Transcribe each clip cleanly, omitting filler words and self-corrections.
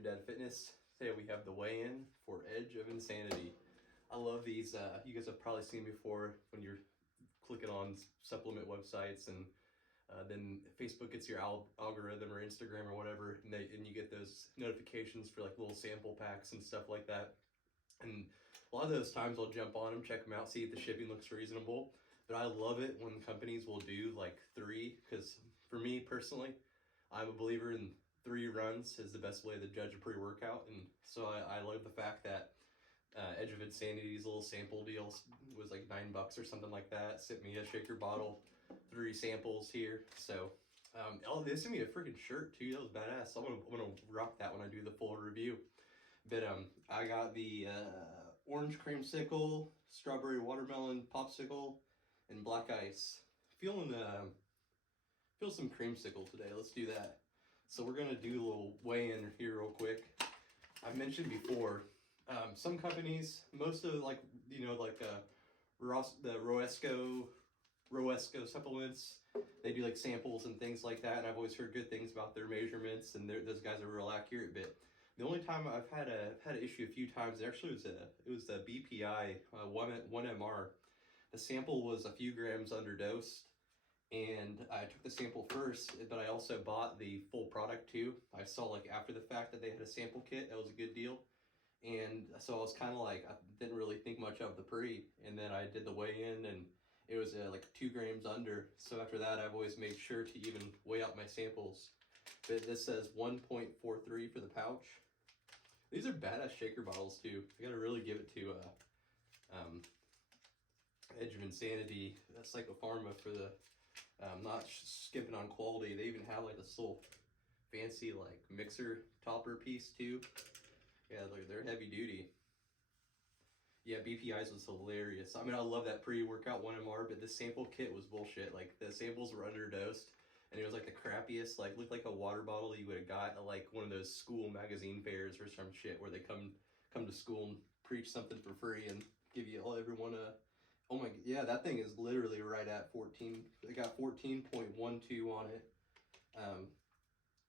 Gym Dad Fitness. Today we have the weigh-in for Edge of Insanity. I love these. You guys have probably seen before when you're clicking on supplement websites, and then Facebook gets your algorithm or Instagram or whatever, and you get those notifications for like little sample packs and stuff like that. And a lot of those times I'll jump on them, check them out, see if the shipping looks reasonable. But I love it when companies will do like three, because for me personally, I'm a believer in 3 runs is the best way to judge a pre-workout. And so I love the fact that Edge of Insanity's little sample deals was like $9 or something like that. Sent me a shaker bottle, 3 samples here. So they sent me a freaking shirt too. That was badass. So I'm gonna rock that when I do the full review. But I got the orange creamsicle, strawberry watermelon popsicle, and black ice. Feeling feel some creamsicle today. Let's do that. So we're gonna do a little weigh-in here real quick. I mentioned before, some companies, most of like the Roesco supplements, they do like samples and things like that, and I've always heard good things about their measurements, and those guys are real accurate. But the only time I've had an issue a few times, actually it was the BPI 1MR. The sample was a few grams underdosed, and I took the sample first, but I also bought the full product too. I saw like after the fact that they had a sample kit. That was a good deal. And so I was kind of like, I didn't really think much of the pre, and then I did the weigh-in, and it was like 2 grams under. So after that, I've always made sure to even weigh out my samples. But this says 1.43 for the pouch. These are badass shaker bottles too. I gotta really give it to Edge of Insanity, Psycho Pharma, for the not skimping on quality. They even have like this little fancy like mixer topper piece too. Yeah, they're heavy duty. Yeah, BPI's was hilarious. I mean, I love that pre-workout 1MR, but the sample kit was bullshit. Like, the samples were underdosed, and it was like the crappiest, like, looked like a water bottle you would have got at like one of those school magazine fairs or some shit where they come to school and preach something for free and give everyone a, oh my, yeah, that thing is literally right at 14. They got 14.12 on it.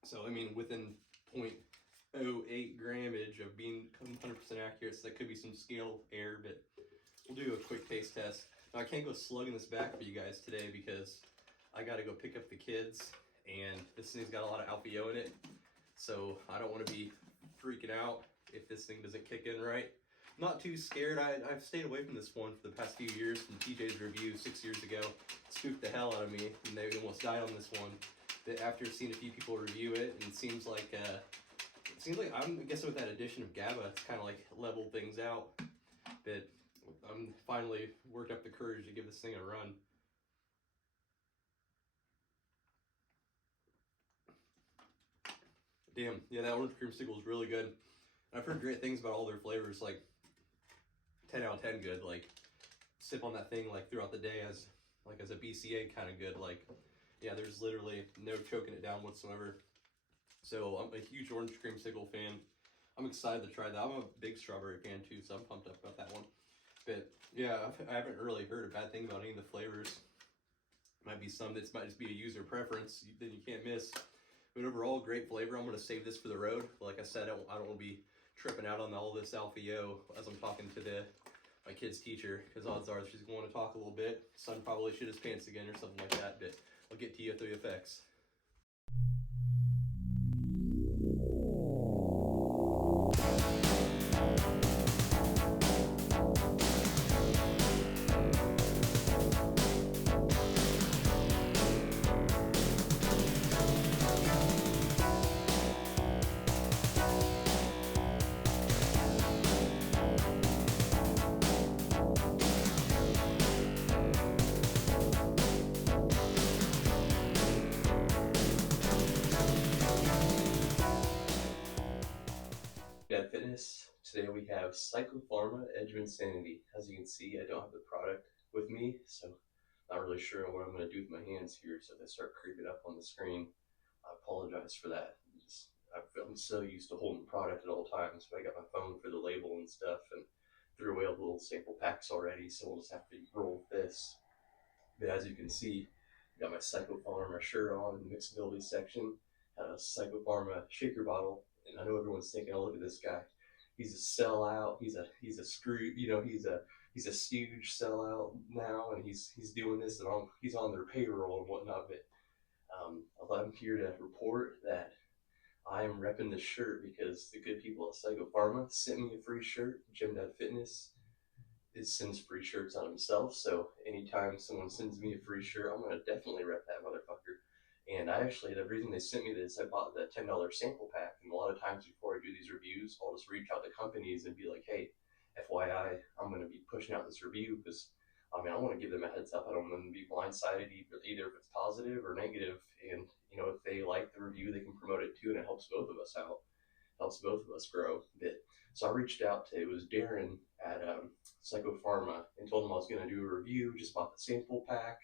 So, I mean, within 0.08 grammage of being 100% accurate, so that could be some scale error, but we'll do a quick taste test. Now, I can't go slugging this back for you guys today because I got to go pick up the kids, and this thing's got a lot of alpha-O in it, so I don't want to be freaking out if this thing doesn't kick in right. Not too scared. I've stayed away from this one for the past few years. From TJ's review 6 years ago, it spooked the hell out of me, and they almost died on this one. But after seeing a few people review it, and it seems like I'm guessing with that addition of GABA, it's kind of like leveled things out. But I'm finally worked up the courage to give this thing a run. Damn, yeah, that orange creamsicle is really good. And I've heard great things about all their flavors, like 10 out of 10 good. Like, sip on that thing like throughout the day as a BCA kind of good. Like, yeah, there's literally no choking it down whatsoever. So I'm a huge orange creamsicle fan. I'm excited to try that. I'm a big strawberry fan too, so I'm pumped up about that one. But yeah, I haven't really heard a bad thing about any of the flavors. Might be some that might just be a user preference that you can't miss. But overall, great flavor. I'm going to save this for the road. Like I said, I don't want to be tripping out on all this alpha-O as I'm talking to my kid's teacher, because odds are she's going to talk a little bit. Son probably shit his pants again or something like that, but I'll get to you through the effects. Dad Fitness. Today we have Psycho Pharma Edge of Insanity. As you can see, I don't have the product with me, so not really sure what I'm going to do with my hands here. So if they start creeping up on the screen, I apologize for that. I'm so used to holding product at all times, but I got my phone for the label and stuff, and threw away all the little sample packs already, so we'll just have to roll with this. But as you can see, I got my Psycho Pharma shirt on in the mixability section. had a Psychopharma shaker bottle, and I know everyone's thinking, "Oh, look at this guy. He's a sellout. He's a screw. He's a stooge sellout now, and he's doing this, and he's on their payroll and whatnot." But I'm here to report that I am repping this shirt because the good people at Psychopharma sent me a free shirt. Gym Dad Fitness, it sends free shirts on himself. So anytime someone sends me a free shirt, I'm gonna definitely rep that motherfucker. And I actually, the reason they sent me this, I bought the $10 sample pack. And a lot of times before I do these reviews, I'll just reach out to companies and be like, hey, FYI, I'm gonna be pushing out this review because I want to give them a heads up. I don't want them to be blindsided either if it's positive or negative. And if they like the review, they can promote it too, and it helps both of us out, helps both of us grow a bit. So I reached out to, it was Darren at Psychopharma, and told him I was going to do a review, just bought the sample pack.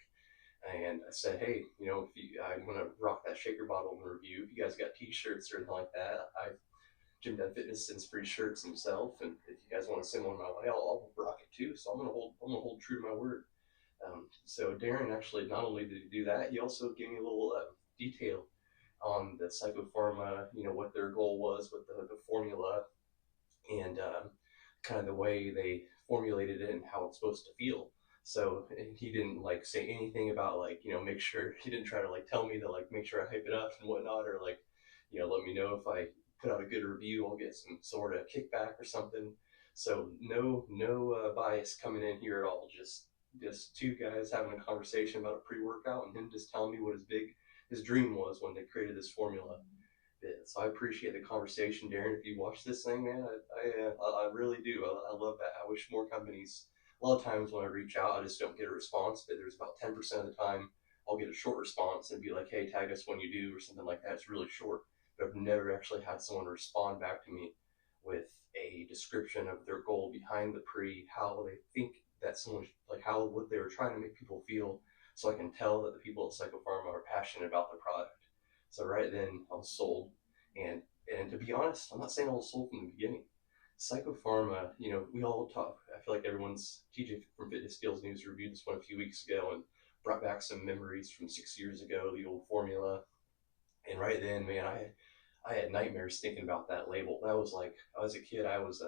And I said, hey, I'm going to rock that shaker bottle in the review. If you guys got t-shirts or anything like that, Jim Dad Fitness sends free shirts himself, and if you guys want to send one my way, I'll rock it too. So I'm gonna hold true to my word. So Darren actually not only did he do that, he also gave me a little detail on the Psychopharma, what their goal was with the formula, and kind of the way they formulated it and how it's supposed to feel. So he didn't like say anything about like make sure, he didn't try to like tell me to like make sure I hype it up and whatnot, or like let me know if I put out a good review I'll get some sort of kickback or something. So no bias coming in here at all. Just two guys having a conversation about a pre-workout and him just telling me what his dream was when they created this formula. So I appreciate the conversation, Darren. If you watch this thing, man, I really do. I love that. I wish more companies. A lot of times when I reach out, I just don't get a response. But there's about 10% of the time I'll get a short response and be like, "Hey, tag us when you do," or something like that. It's really short. But I've never actually had someone respond back to me with a description of their goal behind the pre, how they think that someone like how what they were trying to make people feel, so I can tell that the people at Psychopharma are passionate about the product. So right then I was sold, and and to be honest, I'm not saying I was sold from the beginning. Psychopharma, we all talk. I feel like everyone's TJ from Fitness Skills News reviewed this one a few weeks ago and brought back some memories from 6 years ago, the old formula. And right then, man, I had nightmares thinking about that label. That was like, I was a kid, I was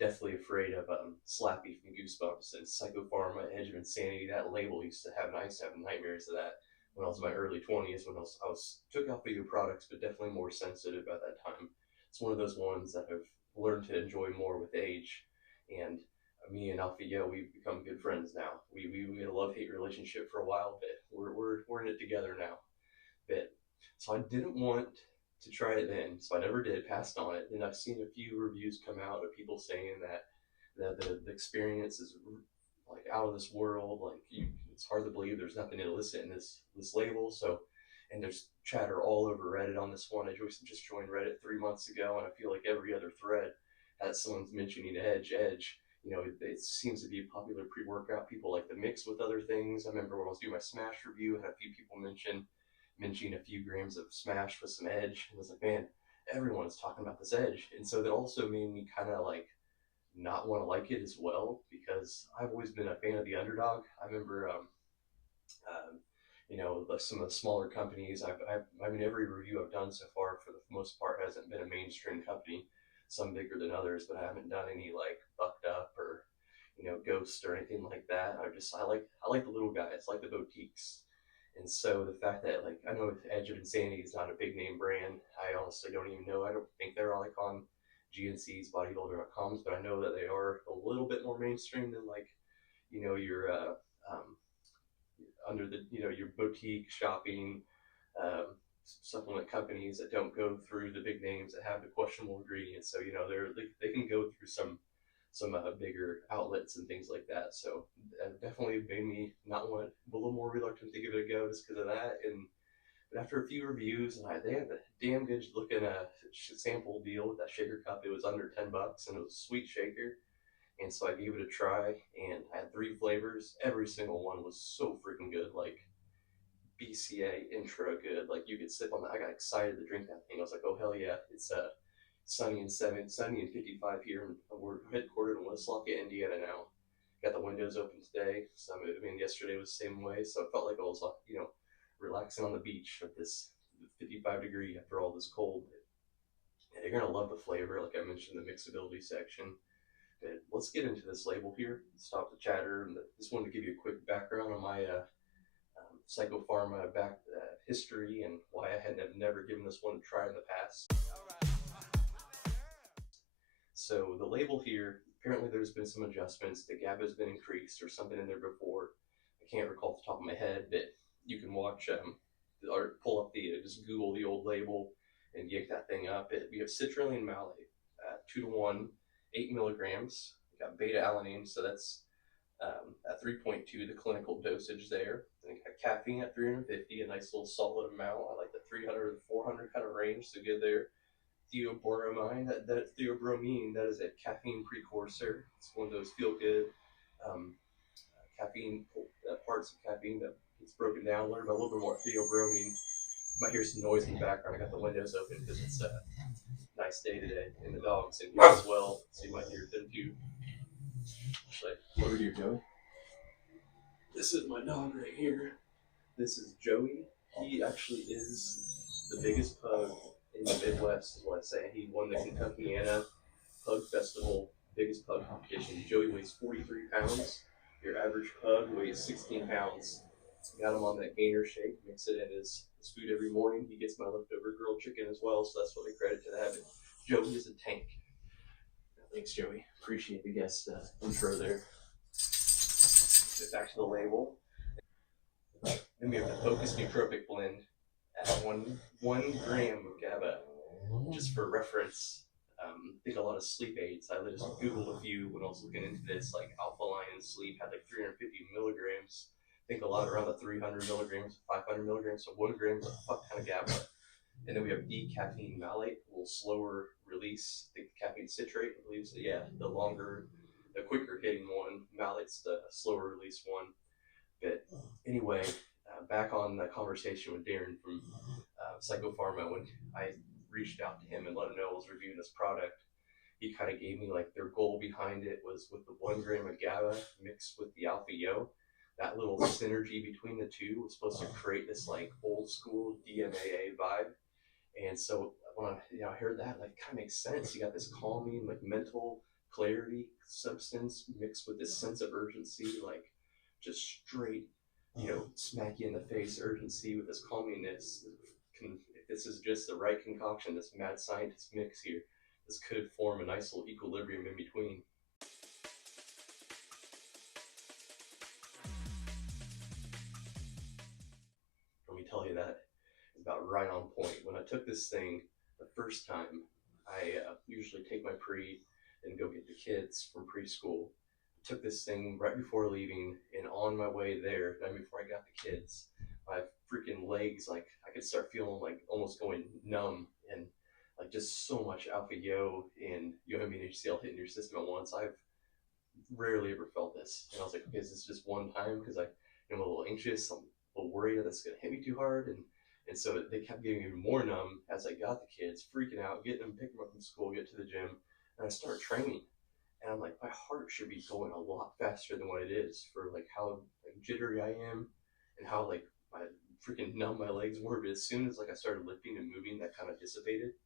deathly afraid of Slappy from Goosebumps and Psychopharma, Edge of Insanity. That label used to have, and I used to have nightmares of that when I was in my early 20s, when I was took out video products, but definitely more sensitive at that time. It's one of those ones that I've learned to enjoy more with age. And me and Alfie, yeah, we've become good friends now. We had a love hate relationship for a while, but we're in it together now. But so I didn't want to try it then, so I never did. Passed on it. And I've seen a few reviews come out of people saying that the experience is like out of this world. Like it's hard to believe there's nothing illicit in this label. So, and there's chatter all over Reddit on this one. I just joined Reddit 3 months ago, and I feel like every other thread has someone's mentioning Edge. It seems to be a popular pre-workout. People like to mix with other things. I remember when I was doing my Smash review, I had a few people mentioning a few grams of Smash with some Edge, and I was like, man, everyone's talking about this Edge. And so that also made me kind of like not want to like it as well, because I've always been a fan of the underdog. I remember, some of the smaller companies. I mean, every review I've done so far, for the most part, hasn't been a mainstream company. Some bigger than others, but I haven't done any like Bucked Up or Ghost or anything like that. I like the little guys, like the boutiques. And so the fact that, like, I know Edge of Insanity is not a big name brand. I honestly don't even know. I don't think they're like on GNC's bodybuilder.coms, but I know that they are a little bit more mainstream than like, your under the your boutique shopping supplement companies that don't go through the big names that have the questionable ingredients. So they can go through some bigger outlets and things like that. So that definitely made me not want a little more reluctant to give it a go just because of that. And but after a few reviews, and they had a damn good looking sample deal with that shaker cup. It was under $10, and it was a sweet shaker. And so I gave it a try, and I had 3 flavors. Every single one was so freaking good. Like BCA intro good. Like you could sip on that. I got excited to drink that thing. I was like, oh hell yeah! It's sunny and 55 here, and we're headquartered in Westlaca, Indiana now. Got the windows open today. So I mean, yesterday was the same way. So I felt like I was relaxing on the beach of this 55 degree after all this cold. And you're gonna love the flavor, like I mentioned, the mixability section. But let's get into this label here. Stop the chatter. And just wanted to give you a quick background on my psychopharma back history and why I had never given this one a try in the past. So the label here, apparently there's been some adjustments. The GABA has been increased or something in there before. I can't recall off the top of my head, but you can watch or pull up just Google the old label and yank that thing up. We have citrulline malate, 2 to 1, 8 milligrams. We got beta alanine, so that's at 3.2, the clinical dosage there. And got caffeine at 350, a nice little solid amount. I like the 300 to 400 kind of range, so good there. Theobromine, that theobromine, that is a caffeine precursor. It's one of those feel good caffeine parts of caffeine that gets broken down. Learn about a little bit more theobromine. You might hear some noise in the background. I got the windows open because it's a nice day today, and the dog's in here as well, so you might hear them too. Actually, over here, Joey. This is my dog right here. This is Joey. He actually is the biggest pug in the Midwest, is what I say. He won the Kentuckiana Pug Festival, biggest pug competition. Joey weighs 43 pounds. Your average pug weighs 16 pounds. Got him on that gainer shake, mix it in his food every morning. He gets my leftover grilled chicken as well, so that's what I credit to that. But Joey is a tank. Thanks, Joey. Appreciate the guest intro there. Get back to the label. Then we have the Focus Nootropic Blend at 1 gram of GABA. Just for reference, I think a lot of sleep aids. I just Googled a few when I was looking into this, like Alpha Lion Sleep had like 350 milligrams. I think a lot around the 300 milligrams, 500 milligrams, so 1 gram is a fuck ton of GABA. And then we have D-caffeine malate, a little slower release. I think caffeine citrate, I believe. So yeah, the quicker hitting one. Malate's the slower release one. But anyway, back on the conversation with Darren from Psychopharma, when I reached out to him and let him know I was reviewing this product, he kind of gave me like their goal behind it was with the 1 gram of GABA mixed with the alpha yo. That little synergy between the two was supposed to create this like old school DMAA vibe. And so when I heard that, like, kind of makes sense. You got this calming, like mental clarity substance mixed with this sense of urgency, like just straight, smack you in the face urgency with this calmingness. If this is just the right concoction, this mad scientist mix here, this could form a nice little equilibrium in between. Let me tell you that is about right on point. When I took this thing the first time, I usually take my pre and go get the kids from preschool. I took this thing right before leaving, and on my way there, then before I got the kids, my freaking legs, like I could start feeling like almost going numb, and like just so much alpha yo and yohimbine HCl hitting your system at once. I've rarely ever felt this, and I was like, okay, is this just one time? Because I'm a little anxious, I'm a little worried that it's gonna hit me too hard, and so they kept getting even more numb as I got the kids, freaking out, getting them, picking them up from school, get to the gym, and I start training. And I'm like, my heart should be going a lot faster than what it is for like how like jittery I am and how like my freaking numb my legs were. But as soon as like I started lifting and moving, that kind of dissipated.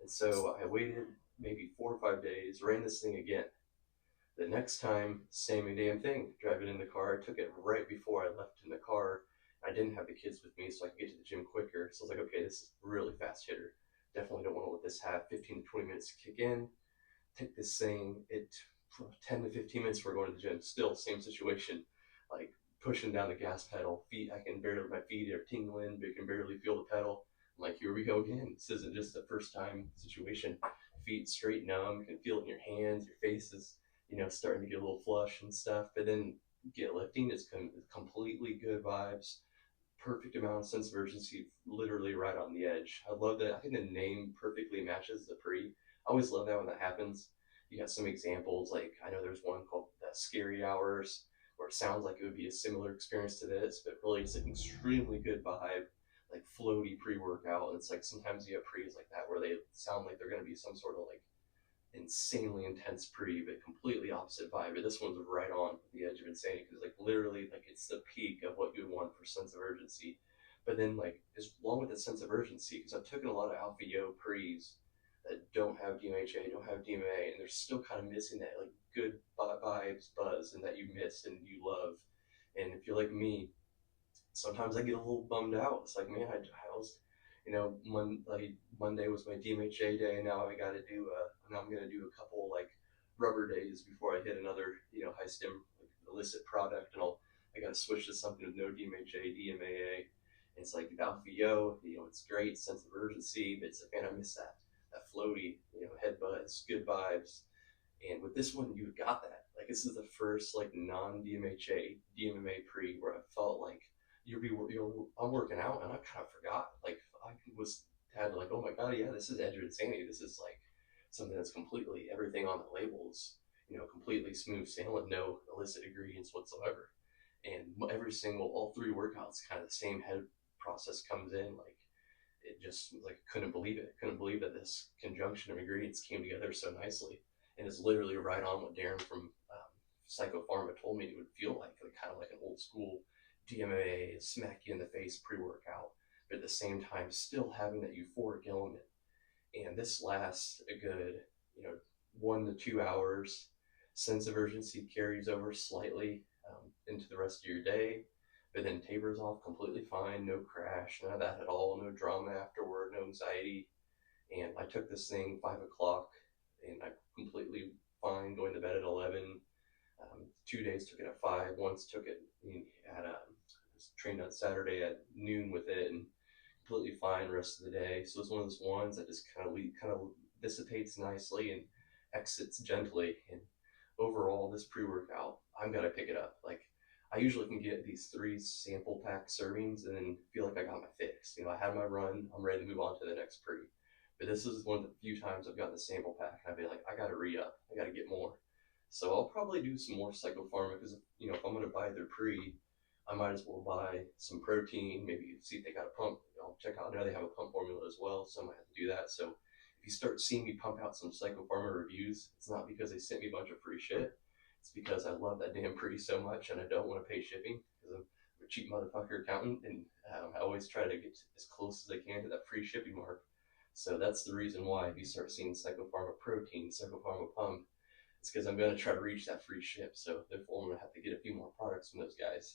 And so I waited maybe 4 or 5 days, ran this thing again. The next time, same damn thing. Driving in the car, I took it right before I left in the car. I didn't have the kids with me, so I could get to the gym quicker. So I was like, okay, this is a really fast hitter. Definitely don't want to let this have 15 to 20 minutes to kick in. Take this thing, 10 to 15 minutes before going to the gym. Still, same situation. Like pushing down the gas pedal. My feet are tingling, but you can barely feel the pedal. I'm like, here we go again. This isn't just a first time situation. Feet straight numb. You can feel it in your hands. Your face is, starting to get a little flush and stuff. But then get lifting is completely good vibes. Perfect amount of sense of urgency, literally right on the edge. I love that. I think the name perfectly matches the pre. I always love that when that happens. You got some examples, like I know there's one called Scary Hours, where it sounds like it would be a similar experience to this, but really it's an extremely good vibe, like floaty pre-workout. And it's like sometimes you have pre's like that where they sound like they're going to be some sort of like insanely intense pre, but completely opposite vibe. But this one's right on the edge of insanity because like literally like it's the peak of what you would want for sense of urgency. But then like as long with a sense of urgency, because I've taken a lot of Alpha Yo pre's that don't have DMHA, don't have DMA, and they're still kind of missing that like good vibes buzz and that you miss and you love. And if you're like me, sometimes I get a little bummed out. It's like, man, I was, like Monday was my DMHA day. Now I got to do now I'm gonna do a couple like rubber days before I hit another, high stem like, illicit product, and I got to switch to something with no DMHA, DMAA. And it's like Alpha Yo, it's great sense of urgency, but it's like, man, I miss that floaty, head buzz, good vibes. And with this one, you got that. Like this is the first like non-DMHA DMMA pre where I felt like I'm working out and I kind of forgot. Like I was had like, oh my god, yeah, this is Edge of Insanity. This is like something that's completely everything on the labels, completely smooth sailing, no illicit ingredients whatsoever. And every single, all three workouts, kind of the same head process comes in. Like it just like couldn't believe it. Couldn't believe that this conjunction of ingredients came together so nicely, and is literally right on what Darren from Psycho Pharma told me it would feel like kind of like an old school DMA, smack you in the face pre-workout, but at the same time still having that euphoric element. And this lasts a good, 1 to 2 hours. Sense of urgency carries over slightly into the rest of your day, but then tapers off completely fine, no crash, none of that at all, no drama afterward, no anxiety. And I took this thing 5 o'clock, and I completely fine going to bed at 11. 2 days took it at 5. Once took it at trained on Saturday at noon with it, and completely fine the rest of the day. So it's one of those ones that just kind of dissipates nicely and exits gently. And overall, this pre-workout, I'm gonna pick it up. Like I usually can get these 3 sample pack servings and then feel like I got my fix. I had my run, I'm ready to move on to the next pre. But this is one of the few times I've gotten the sample pack and I'd be like, I gotta re-up, I gotta get more. So I'll probably do some more Psychopharma because if I'm gonna buy their pre, I might as well buy some protein. Maybe see if they got a pump. I'll check out. I know they have a pump formula as well, so I might have to do that. So if you start seeing me pump out some Psychopharma reviews, it's not because they sent me a bunch of free shit. It's because I love that damn pre so much and I don't want to pay shipping because I'm a cheap motherfucker accountant, and I always try to get as close as I can to that free shipping mark. So that's the reason why if you start seeing Psychopharma protein, Psychopharma pump, it's because I'm going to try to reach that free ship. So therefore, I'm going to have to get a few more products from those guys.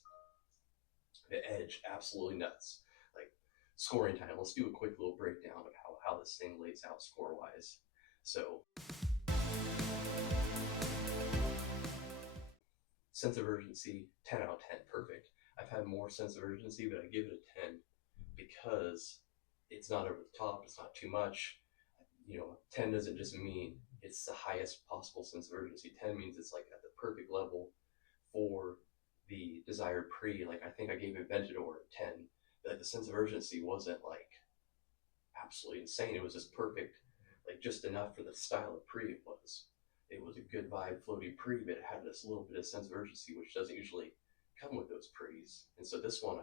The Edge, absolutely nuts. Like scoring time. Let's do a quick little breakdown of how this thing lays out score wise. So, sense of urgency, 10 out of 10, perfect. I've had more sense of urgency, but I give it a 10 because it's not over the top, it's not too much. 10 doesn't just mean it's the highest possible sense of urgency. 10 means it's like at the perfect level for the desired pre. Like I think I gave Aventador a 10, but the sense of urgency wasn't like absolutely insane. It was just perfect, like just enough for the style of pre it was. It was a good vibe, floaty pre, but it had this little bit of sense of urgency, which doesn't usually come with those pre's. And so this one,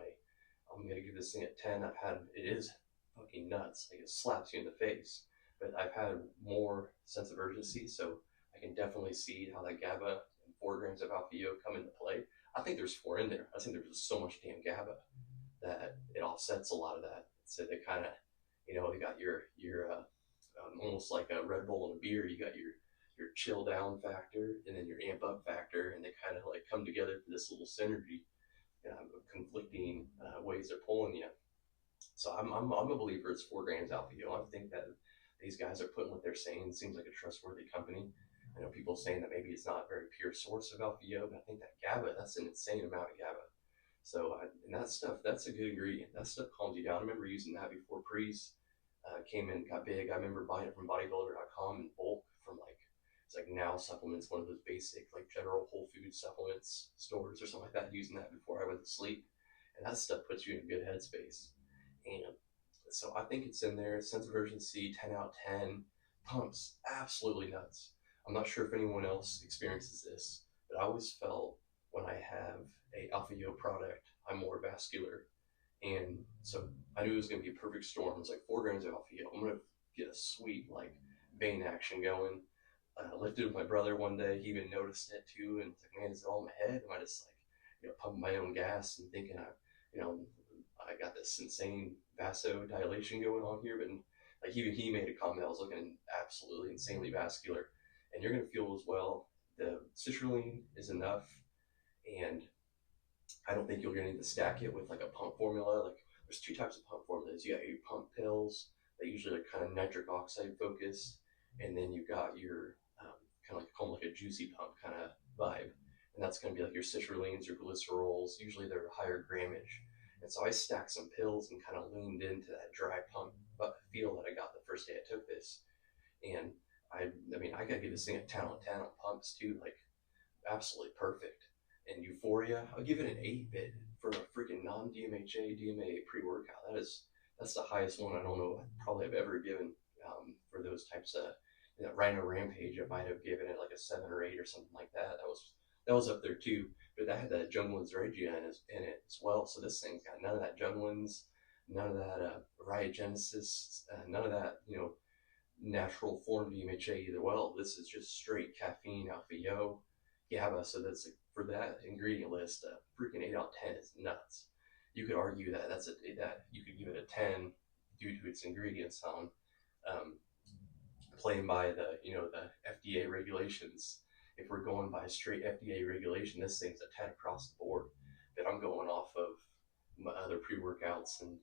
I'm gonna give this thing a 10. It is fucking nuts. Like it slaps you in the face. But I've had more sense of urgency, so I can definitely see how that GABA and 4 grams of Alpha Yo come into play. I think there's 4 in there. I think there's just so much damn GABA that it offsets a lot of that. So they kind of, they got your almost like a Red Bull and a beer. You got your chill down factor and then your amp up factor, and they kind of like come together for this little synergy of conflicting ways they're pulling you. So I'm a believer it's 4 grams Alpha Yo. I think that these guys are putting what they're saying. It seems like a trustworthy company. I know people saying that maybe it's not a very pure source of Alpha Yo, but I think that GABA, that's an insane amount of GABA. So, and that stuff, that's a good ingredient. That stuff calms you down. I remember using that before pre's came in, got big. I remember buying it from bodybuilder.com in bulk from it's like Now Supplements, one of those basic, like general Whole Food supplements stores or something like that, using that before I went to sleep. And that stuff puts you in a good headspace. And so I think it's in there. Sense of urgency, 10 out of 10. Pumps, absolutely nuts. I'm not sure if anyone else experiences this, but I always felt when I have a Alpha Yo product, I'm more vascular. And so I knew it was going to be a perfect storm. It's like 4 grams of Alpha Yo. I'm going to get a sweet like vein action going. Lifted with my brother one day. He even noticed it too. And it's like, man, is it all in my head? Am I just like, pumping my own gas and thinking I got this insane vasodilation going on here, but like even he made a comment. I was looking absolutely insanely vascular, and you're gonna feel as well. The citrulline is enough, and I don't think you're gonna need to stack it with like a pump formula. Like there's two types of pump formulas. You got your pump pills that usually are kind of nitric oxide focused, and then you got your kind of like call them like a juicy pump kind of vibe, and that's gonna be like your citrulines, your glycerols. Usually they're higher grammage, and so I stacked some pills and kind of leaned into that dry pump feel that I got the first day I took this, and I mean I gotta give this thing a 10 on 10 on pumps too. Like absolutely perfect. And Euphoria, I'll give it an 8-bit for a freaking non-DMHA DMA pre-workout. That's the highest one I don't know probably I've ever given for those types of Rhino Rampage. I might have given it like a 7 or 8 or something like that. That was up there too. But that had that Junglin's Regia in it as well. So this thing's got none of that Junglin's, none of that Ryogenesis, none of that natural form DMHA either. Well, this is just straight caffeine, alpha yo, GABA. So that's for that ingredient list, freaking 8 out of 10 is nuts. You could argue that that you could give it a 10 due to its ingredients on playing by the FDA regulations. If we're going by straight FDA regulation, this thing's a 10 across the board. But I'm going off of my other pre-workouts and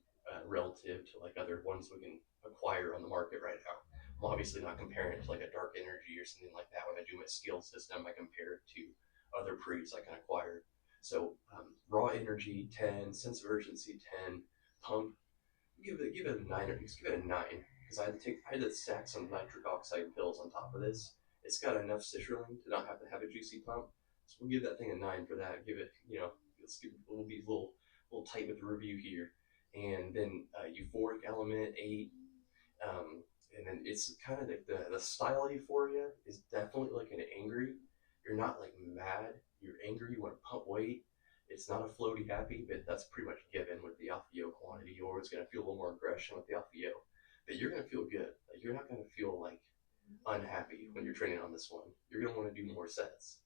relative to like other ones we can acquire on the market right now. I'm obviously not comparing it to like a Dark Energy or something like that. When I do my skill system, I compare it to other pre's I can acquire. So Raw Energy 10, Sense of Urgency 10, Pump give it a 9 or just give it a 9 because I had to stack some nitric oxide pills on top of this. It's got enough citrulline to not have to have a juicy pump, so we'll give that thing a 9 for that. Give it let's give it, we'll be a little tight with the review here, and then Euphoric Element 8. And then it's kind of like the style Euphoria is definitely like an angry. You're not like mad. You're angry. You want to pump weight. It's not a floaty happy, but that's pretty much given with the Alpha Yo quantity. You're always going to feel a little more aggression with the Alpha Yo, but you're going to feel good. Like you're not going to feel like unhappy when you're training on this one. You're going to want to do more sets.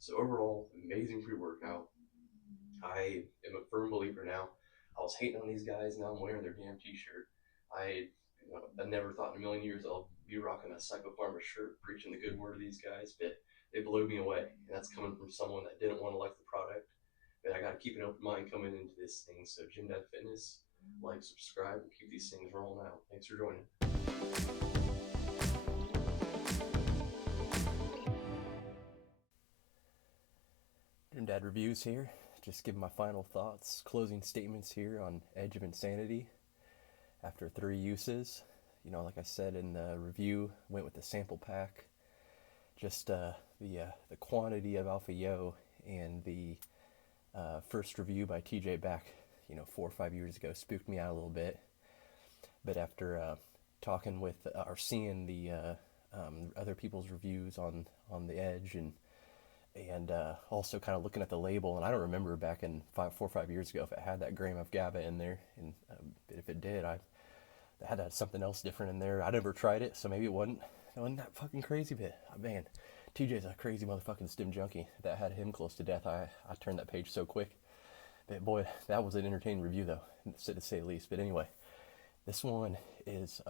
So overall, amazing pre-workout. I am a firm believer now. I was hating on these guys. Now I'm wearing their damn t-shirt. I never thought in a million years I'll be rocking a Psycho Pharma shirt preaching the good word of these guys, but they blew me away. And that's coming from someone that didn't want to like the product. But I got to keep an open mind coming into this thing. So Gym Dad Fitness, like, subscribe, and keep these things rolling out. Thanks for joining. Gym Dad Reviews here. Just giving my final thoughts, closing statements here on Edge of Insanity. After 3 uses, like I said in the review, went with the sample pack. Just the quantity of Alpha Yo and the first review by TJ back, 4 or 5 years ago spooked me out a little bit. But after talking with or seeing the other people's reviews on the Edge and also kind of looking at the label, and I don't remember back in 4 or 5 years ago if it had that gram of GABA in there, and but if it did, I had to have something else different in there. I never tried it, so maybe it wasn't that fucking crazy. But man, TJ's a crazy motherfucking stim junkie. That had him close to death. I turned that page so quick. But boy, that was an entertaining review though, to say the least. But anyway, this one is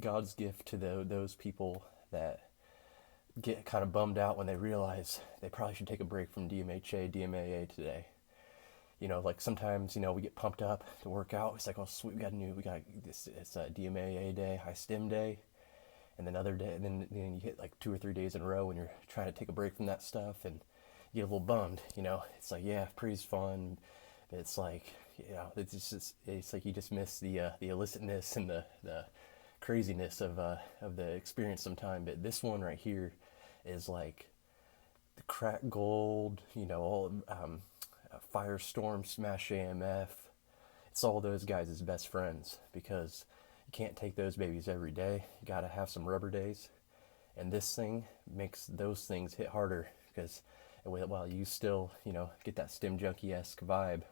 God's gift to those people that get kind of bummed out when they realize they probably should take a break from DMHA, DMAA today. Like sometimes, we get pumped up to work out. It's like, oh, sweet, we got this, it's a DMAA day, high stim day. And then other day, and then you hit like 2 or 3 days in a row when you're trying to take a break from that stuff and you get a little bummed, It's like, yeah, pre's fun. But it's like, it's like you just miss the illicitness and the craziness of the experience sometime. But this one right here is like the crack gold, all Firestorm, Smash AMF. It's all those guys' best friends, because you can't take those babies every day. You gotta have some rubber days, and this thing makes those things hit harder, because while you still get that stim junkie-esque vibe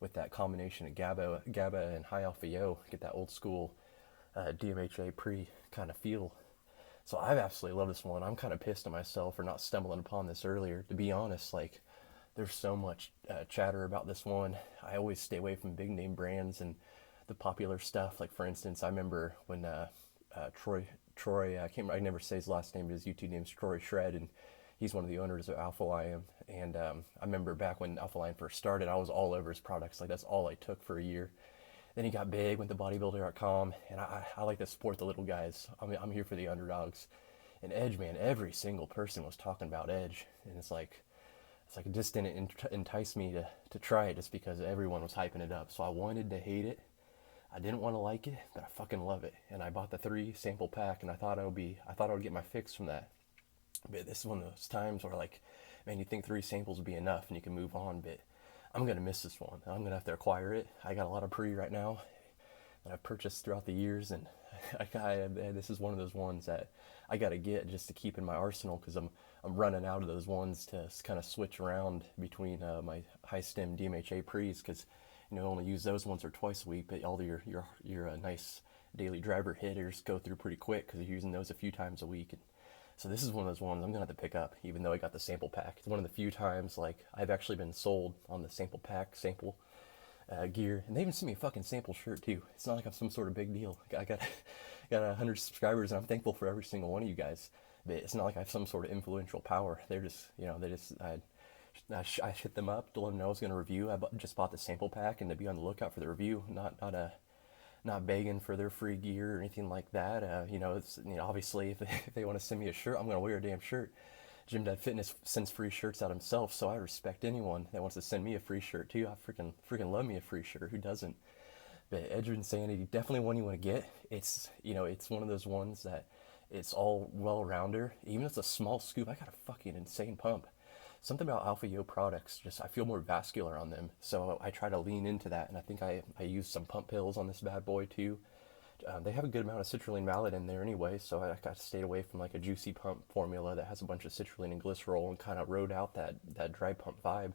with that combination of GABA and high alpha yo, get that old school DMHA pre kind of feel. So I've absolutely loved this one. I'm kind of pissed at myself for not stumbling upon this earlier. To be honest, like there's so much chatter about this one. I always stay away from big name brands and the popular stuff. Like for instance, I remember when Troy, I never say his last name, but his YouTube name's Troy Shred, and he's one of the owners of Alpha Lion. And I remember back when Alpha Lion first started, I was all over his products. Like that's all I took for a year. Then he got big, went to bodybuilder.com, and I like to support the little guys. I'm here for the underdogs. And Edge, man, every single person was talking about Edge, and it just didn't entice me to try it just because everyone was hyping it up. So I wanted to hate it. I didn't want to like it, but I fucking love it. And I bought the 3 sample pack, and I thought I would get my fix from that. But this is one of those times where like, man, you think 3 samples would be enough and you can move on, but I'm gonna miss this one. I'm gonna have to acquire it. I got a lot of pre right now that I've purchased throughout the years, and this is one of those ones that I gotta get just to keep in my arsenal because I'm running out of those ones to kind of switch around between my high stem DMHA pre's because only use those once or twice a week, but all your nice daily driver hitters go through pretty quick because you're using those a few times a week. And so this is one of those ones I'm gonna have to pick up, even though I got the sample pack. It's one of the few times like I've actually been sold on the sample pack gear, and they even sent me a fucking sample shirt too. It's not like I'm some sort of big deal. I got 100 subscribers, and I'm thankful for every single one of you guys. But it's not like I have some sort of influential power. They're just, I hit them up to let them know I was going to review. I just bought the sample pack, and to be on the lookout for the review, not begging for their free gear or anything like that. It's obviously if they want to send me a shirt, I'm going to wear a damn shirt. Jim Dad Fitness sends free shirts out himself, so I respect anyone that wants to send me a free shirt too. I freaking love me a free shirt. Who doesn't? But Edge of Insanity, definitely one you want to get. It's it's one of those ones that it's all well-rounder. Even if it's a small scoop, I got a fucking insane pump. Something about Alpha Yo products, just I feel more vascular on them, so I try to lean into that, and I think I use some pump pills on this bad boy too. They have a good amount of citrulline malate in there anyway, so I got to stay away from like a juicy pump formula that has a bunch of citrulline and glycerol and kind of rode out that dry pump vibe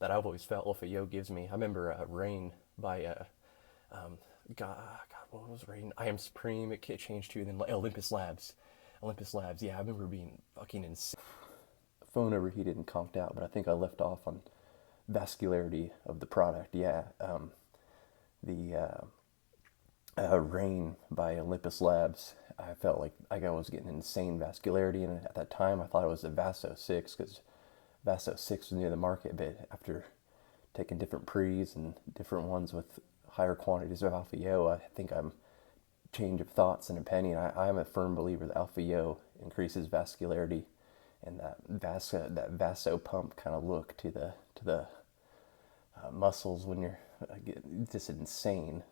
that I've always felt Alpha Yo gives me. I remember Rain by God, what was Rain? I Am Supreme. It changed to then Olympus Labs. Yeah, I remember being fucking insane. Phone overheated and conked out, but I think I left off on vascularity of the product. Yeah, the Rain by Olympus Labs. I felt like I was getting insane vascularity, and at that time I thought it was the Vaso 6 because Vaso 6 was near the market. But after taking different pre's and different ones with higher quantities of Alpha Yo, I think I'm change of thoughts in a penny. And I'm a firm believer that Alpha Yo increases vascularity and that Vaso pump kind of look to the muscles when you're just insane.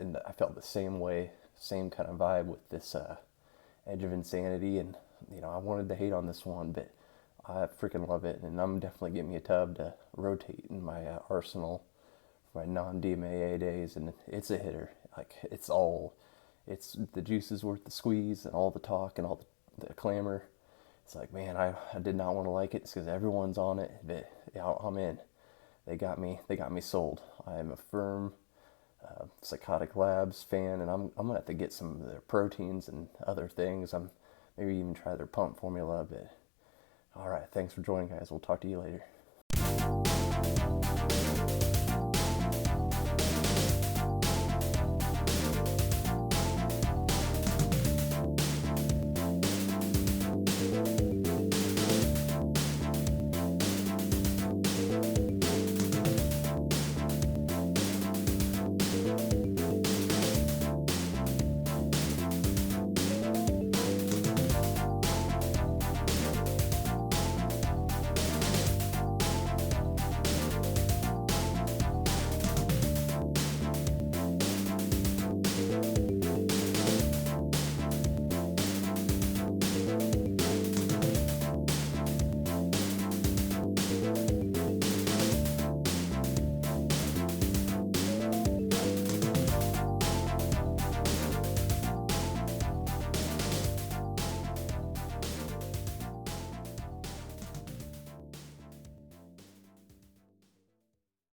And I felt the same way, same kind of vibe with this Edge of Insanity. And I wanted to hate on this one, but I freaking love it, and I'm definitely getting me a tub to rotate in my arsenal for my non-DMAA days, and it's a hitter. Like it's the juice is worth the squeeze and all the talk and all the clamor. It's like, man, I did not want to like it because everyone's on it, but yeah, I'm in. They got me sold. I am a firm Psychotic Labs fan, and I'm gonna have to get some of their proteins and other things. I'm maybe even try their pump formula. But all right, thanks for joining, guys. We'll talk to you later.